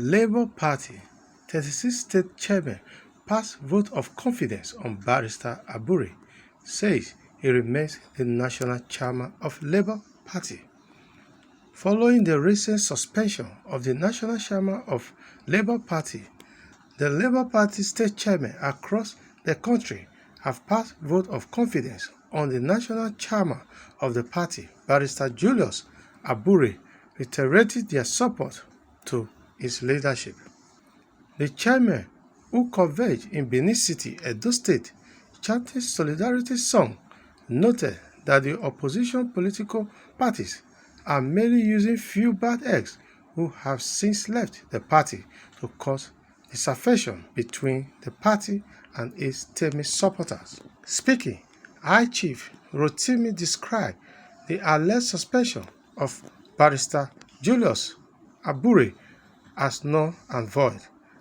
Labour Party 36 state chairman passed vote of confidence on Barrister Abure, says he remains the national chairman of Labour Party. Following the recent suspension of the national chairman of Labour Party, the Labour Party state chairmen across the country have passed vote of confidence on the national chairman of the party, Barrister Julius Abure, reiterated their support to his leadership. The chairman, who converged in Benin City, Edo State, chanting solidarity song, noted that the opposition political parties are merely using few bad eggs who have since left the party to cause disaffection between the party and its Temi supporters. Speaking, High Chief Rotimi described the alleged suspension of Barrister Julius Abure as null and void,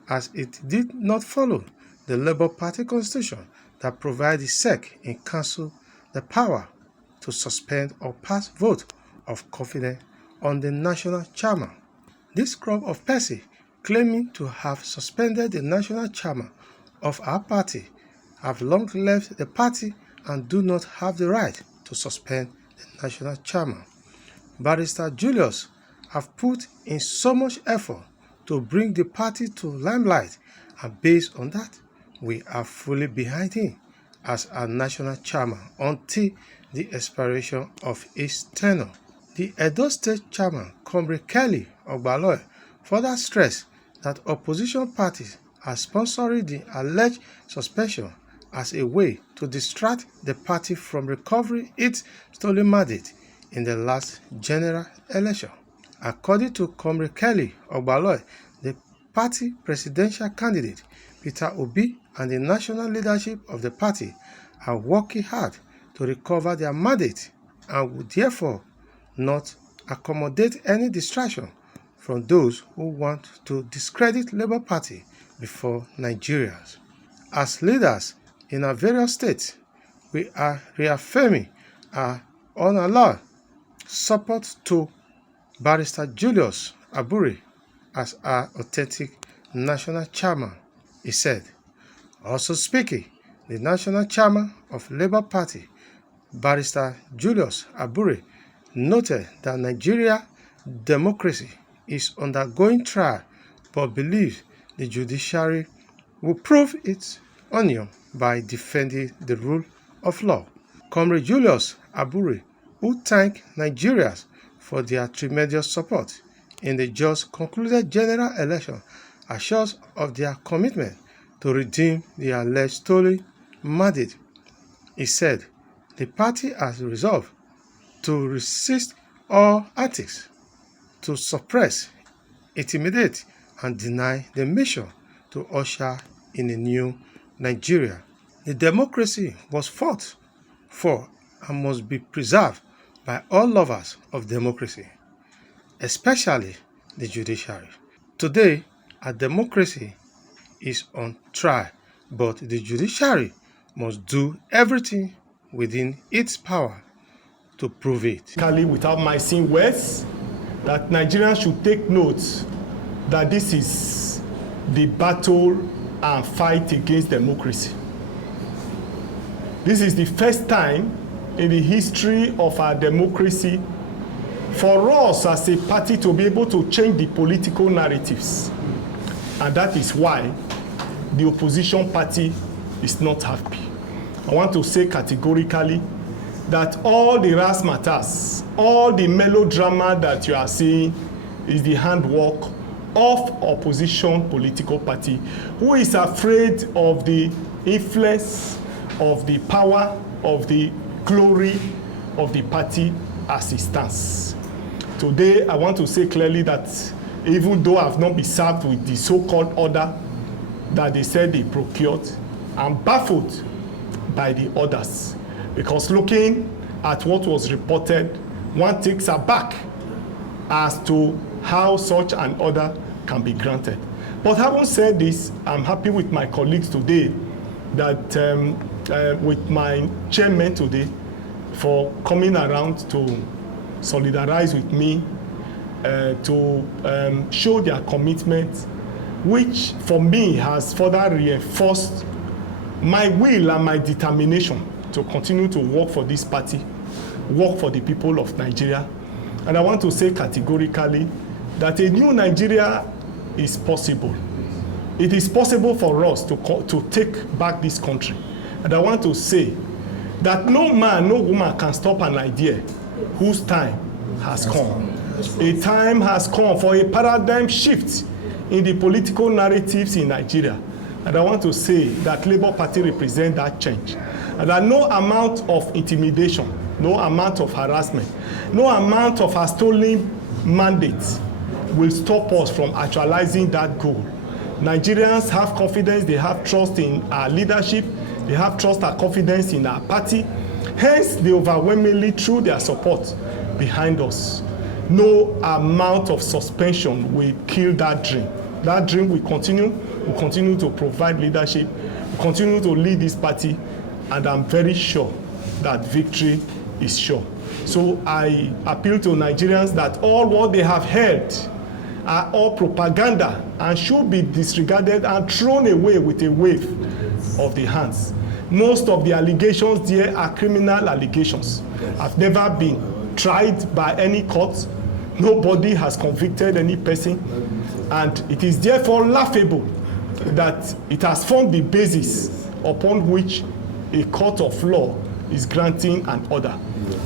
as it did not follow the Labour Party constitution that provides the SEC in council the power to suspend or pass vote of confidence on the national chairman. This crop of persons claiming to have suspended the national chairman of our party have long left the party and do not have the right to suspend the national chairman. Barrister Julius have put in so much effort to bring the party to limelight, and based on that, we are fully behind him as our national chairman until the expiration of his tenure. The Edo State chairman, Comrade Kelly Ogbaloy, further stressed that opposition parties are sponsoring the alleged suspension as a way to distract the party from recovering its stolen mandate in the last general election. According to Comrade Kelly Ogbaloy, the party presidential candidate Peter Obi and the national leadership of the party are working hard to recover their mandate and would therefore not accommodate any distraction from those who want to discredit Labour Party before Nigerians. As leaders in our various states, we are reaffirming our unalloyed support to Barrister Julius Abure as our authentic national chairman, he said. Also speaking, the national chairman of Labour Party, Barrister Julius Abure, noted that Nigeria democracy is undergoing trial, but believes the judiciary will prove its onion by defending the rule of law. Comrade Julius Abure, who thanked Nigerians for their tremendous support in the just concluded general election, assures of their commitment to redeem the alleged stolen mandate. He said, the party has resolved to resist all antics to suppress, intimidate, and deny the mission to usher in a new Nigeria. The democracy was fought for and must be preserved by all lovers of democracy, especially the judiciary. Today, our democracy is on trial, but the judiciary must do everything within its power to prove it. Without my saying words, that Nigerians should take note that this is the battle and fight against democracy. This is the first time in the history of our democracy for us as a party to be able to change the political narratives. And that is why the opposition party is not happy. I want to say categorically that all the razzmatazz, all the melodrama that you are seeing is the handwork of opposition political party who is afraid of the influence, of the power, of the glory of the party as it stands. Today, I want to say clearly that even though I've not been served with the so-called order that they said they procured, I'm baffled by the orders. Because looking at what was reported, one takes aback as to how such an order can be granted. But having said this, I'm happy with my colleagues today, that with my chairman today, for coming around to solidarize with me to show their commitment, which for me has further reinforced my will and my determination to continue to work for this party, work for the people of Nigeria. And I want to say categorically that a new Nigeria is possible. It is possible for us to take back this country. And I want to say that no man, no woman can stop an idea whose time has come. A time has come for a paradigm shift in the political narratives in Nigeria. And I want to say that Labour Party represents that change. And that no amount of intimidation, no amount of harassment, no amount of a stolen mandate will stop us from actualizing that goal. Nigerians have confidence, they have trust in our leadership, they have trust and confidence in our party. Hence, they overwhelmingly threw their support behind us. No amount of suspension will kill that dream. That dream will continue to provide leadership, will continue to lead this party, and I'm very sure that victory is sure. So I appeal to Nigerians that all what they have heard are all propaganda and should be disregarded and thrown away with a wave of the hands. Most of the allegations there are criminal allegations, have never been tried by any court. Nobody has convicted any person, and it is therefore laughable that it has formed the basis upon which a court of law is granting an order.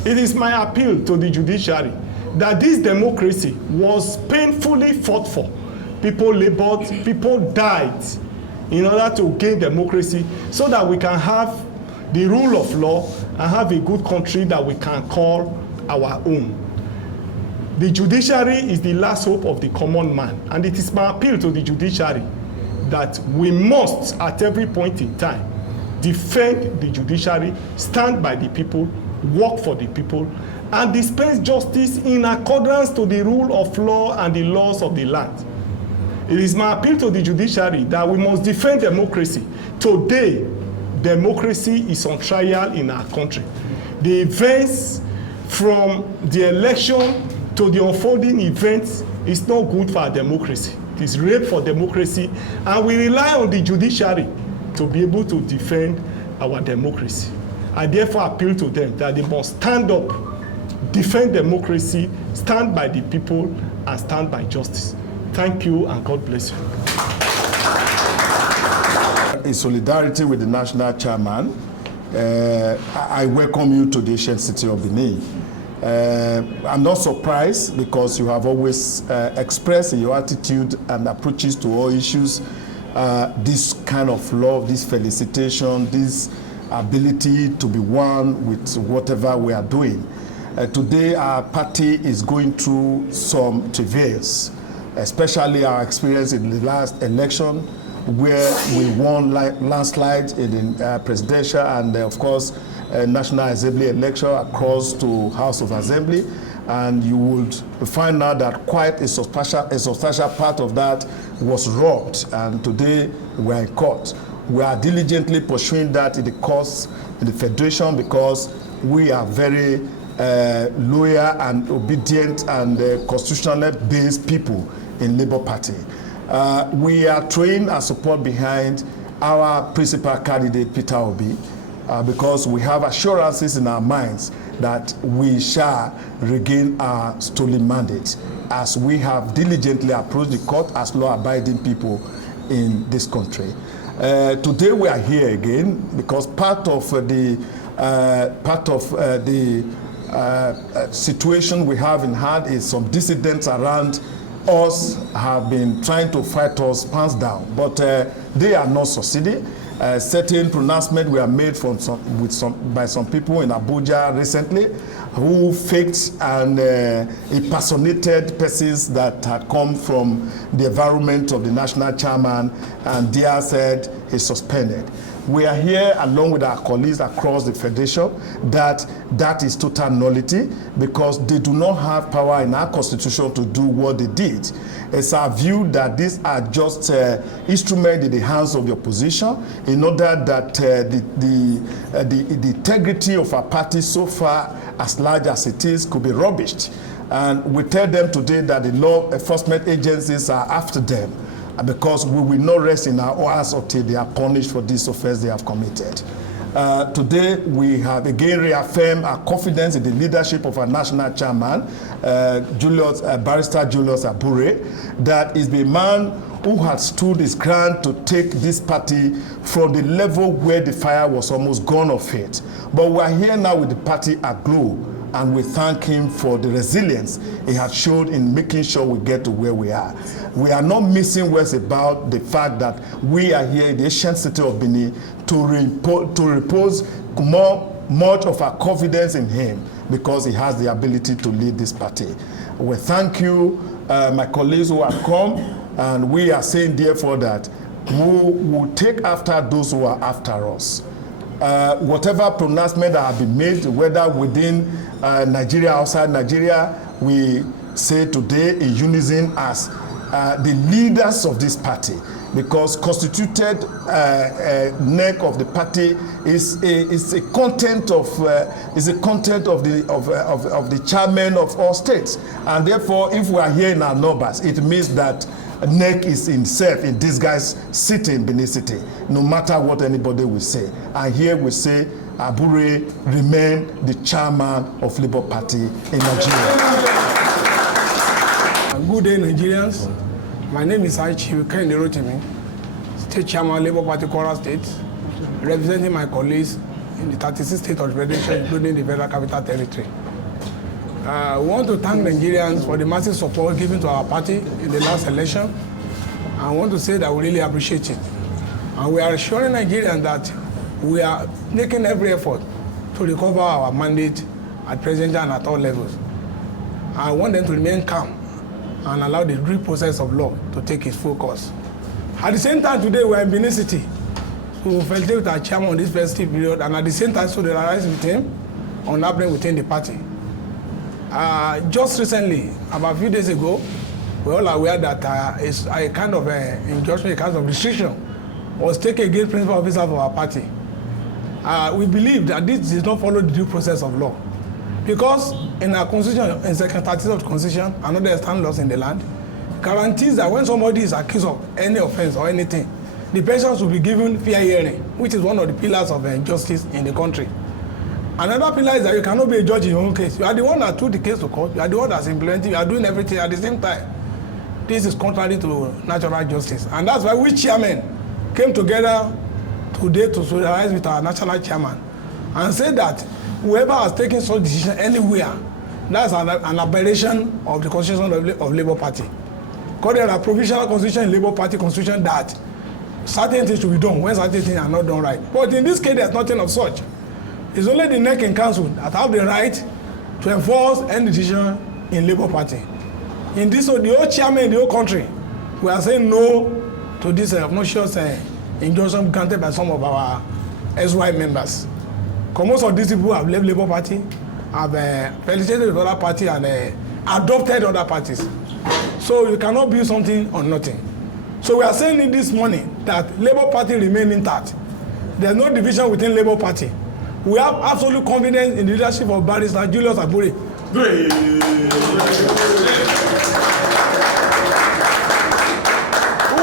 It is my appeal to the judiciary that this democracy was painfully fought for. People labored, people died in order to gain democracy so that we can have the rule of law and have a good country that we can call our own. The judiciary is the last hope of the common man, and it is my appeal to the judiciary that we must, at every point in time, defend the judiciary, stand by the people, work for the people, and dispense justice in accordance to the rule of law and the laws of the land. It is my appeal to the judiciary that we must defend democracy. Today, democracy is on trial in our country. The events from the election to the unfolding events is not good for our democracy. It is rape for democracy, and we rely on the judiciary to be able to defend our democracy. I therefore appeal to them that they must stand up, defend democracy, stand by the people, and stand by justice. Thank you, and God bless you. In solidarity with the national chairman, I welcome you to the ancient city of Benin. I'm not surprised because you have always expressed in your attitude and approaches to all issues this kind of love, this felicitation, this ability to be one with whatever we are doing. Today, our party is going through some travails, especially our experience in the last election, where we won landslide in the presidential and, of course, National Assembly election across to House of Assembly. And you would find out that quite a substantial part of that was robbed. And today, we are in court. We are diligently pursuing that in the courts, in the Federation, because we are very loyal and obedient and constitutionally based people in Labour Party. We are throwing our support behind our principal candidate, Peter Obi, because we have assurances in our minds that we shall regain our stolen mandate as we have diligently approached the court as law-abiding people in this country. Today we are here again because part of the situation we have in hand is some dissidents around us have been trying to fight us hands down, but they are not succeeding. Certain pronouncements were made by some people in Abuja recently who faked and impersonated persons that had come from the environment of the national chairman, and they said he's suspended. We are here along with our colleagues across the Federation that is total nullity because they do not have power in our constitution to do what they did. It's our view that these are just instruments in the hands of the opposition in order that the integrity of our party so far, as large as it is, could be rubbished. And we tell them today that the law enforcement agencies are after them, because we will not rest in our hands until they are punished for this offense they have committed. Today, we have again reaffirmed our confidence in the leadership of our national chairman, Barrister Julius Abure, that is the man who had stood his ground to take this party from the level where the fire was almost gone off it. But we are here now with the party aglow, and we thank him for the resilience he has shown in making sure we get to where we are. We are not missing words about the fact that we are here in the ancient city of Benin to repose much of our confidence in him, because he has the ability to lead this party. We thank you, my colleagues who have come, and we are saying therefore that we will take after those who are after us. Whatever pronouncement that have been made, whether within Nigeria, outside Nigeria, we say today in unison as the leaders of this party, because constituted neck of the party is a content of the chairman of all states, and therefore, if we are here in our numbers, it means that NEC is himself in disguise sitting in Benin City, no matter what anybody will say. And here we say Abure remain the chairman of Labour Party in Nigeria. Good day, Nigerians. My name is Chief Kende Rotimi, State Chairman, Labour Party, Kwara State, representing my colleagues in the 36 states of the Federation, including the Federal Capital Territory. We want to thank Nigerians for the massive support given to our party in the last election. I want to say that we really appreciate it. And we are assuring Nigerians that we are making every effort to recover our mandate at presidential and at all levels. I want them to remain calm and allow the due process of law to take its full course. At the same time, today we are in Benin City to felicitate with our chairman on this festive period, and at the same time solidarize with him on happening within the party. Just recently, about a few days ago, we're all aware that a kind of injunction, a kind of restriction was taken against principal officers of our party. We believe that this does not follow the due process of law, because in our constitution, in Section 36 of the Constitution, and other stand laws in the land, guarantees that when somebody is accused of any offense or anything, the persons will be given fair hearing, which is one of the pillars of justice in the country. Another pillar is that you cannot be a judge in your own case. You are the one that took the case to court. You are the one that's implementing. You are doing everything at the same time. This is contrary to natural justice. And that's why we chairmen came together today to solidarize with our national chairman and say that whoever has taken such decision anywhere, that's an aberration of the constitution of Labour Party. Because there are provisional constitution in Labour Party constitution that certain things should be done when certain things are not done right. But in this case, there's nothing of such. It's only the NEC and council that have the right to enforce any decision in Labour Party. In this, the whole chairman in the whole country, we are saying no to this obnoxious injunction granted by some of our SY members. Because most of these people have left Labour Party, have felicitated with other party and adopted other parties. So you cannot build something on nothing. So we are saying in this morning that Labour Party remain intact. There's no division within Labour Party. We have absolute confidence in the leadership of Barrister Julius Abure. Who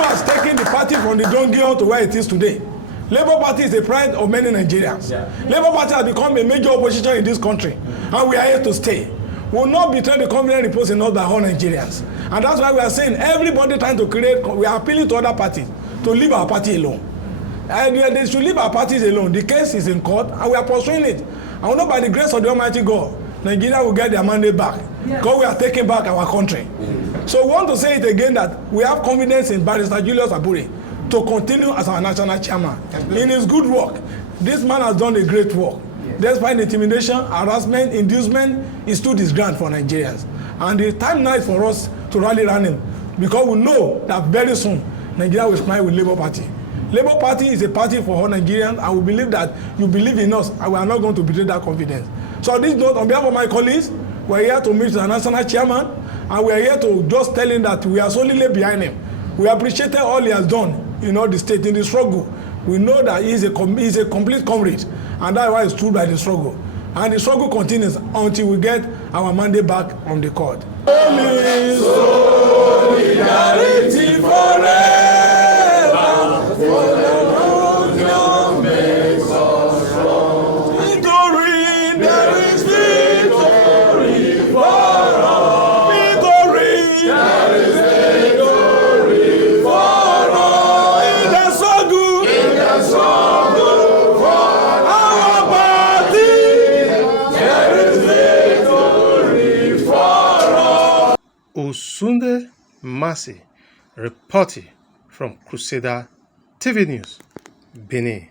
has taken the party from the dunghill to where it is today. Labour Party is the pride of many Nigerians. Yeah. Labour Party has become a major opposition in this country, and we are here to stay. We will not betray the confidence reposed in us by all Nigerians. And that's why we are saying everybody trying to create, we are appealing to other parties to leave our party alone. And they should leave our parties alone. The case is in court, and we are pursuing it. And we know by the grace of the Almighty God, Nigeria will get their mandate back. Because we are taking back our country. So we want to say it again that we have confidence in Barrister Julius Abure to continue as our national chairman. In his good work, this man has done a great work. Despite intimidation, harassment, inducement, he stood his ground for Nigerians. And the time now is for us to rally around him, because we know that very soon Nigeria will smile with Labour Party. Labour Party is a party for all Nigerians, and we believe that you believe in us, and we are not going to betray that confidence. So on this note, on behalf of my colleagues, we are here to meet the national chairman, and we are here to just tell him that we are solely behind him. We appreciate all he has done in all the state in the struggle. We know that he is a complete comrade, and that's why he's true by the struggle. And the struggle continues until we get our mandate back from the court. Solidarity forever, for the road makes us strong. Victory, there is victory for all. Victory, there is victory for all. In the struggle, for our party, there is victory for all. Osunde Mercy reporting from Crusader TV News, Benin.